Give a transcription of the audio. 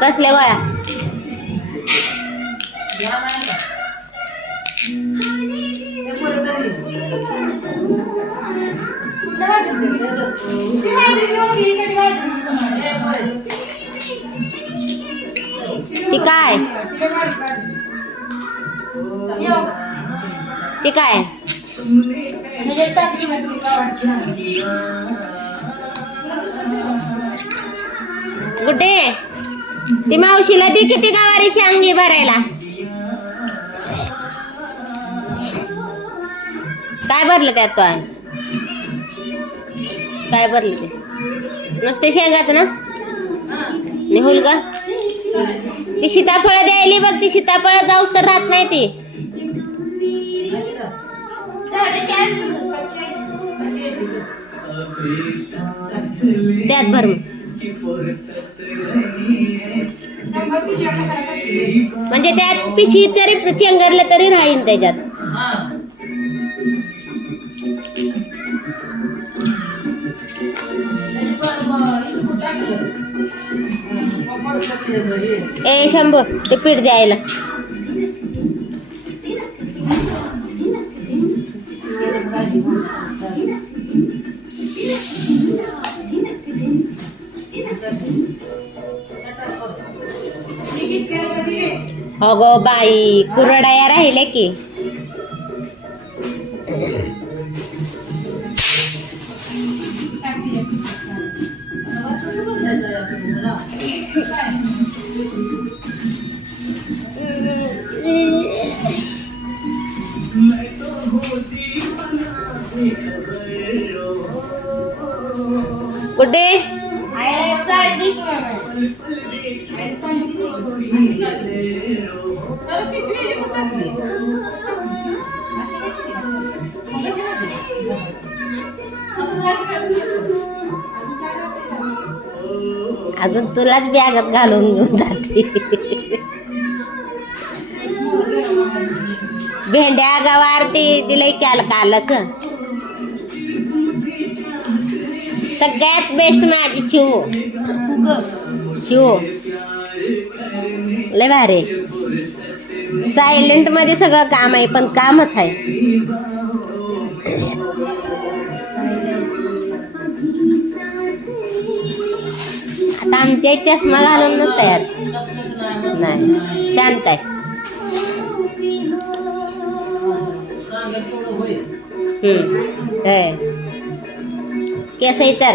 कसल्या गोळ्या? ती काय? ती काय? कुठे ती मावशीला ती किती गावारीची अंगी भरायला? काय भरलं त्यात? तो आहे काय भरलं ते? नुसते शेंगाच ना? निहुल का? ती सीताफळ द्यायली बघ. ती सीताफळ जाऊस तर राहत नाही ती. त्यात भर म्हणजे त्यात पिशी तरी चेंगरलं तरी राहीन त्याच्यात. ए शंभू ते पीठ द्यायला. अगो बाई कुरडया राहिले की. कुठे अजून तुलाच बॅगात घालून घेऊन जाते. भेंड्या गवार ती लई कालच. सगळ्यात बेस्ट माझी चिव लय भारी. सायलेंट मध्ये सगळं काम आहे पण कामच आहे. आता आमच्या चष्मा घालून नसतं यार. नाही शांत आहे. केस तर